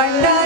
find know.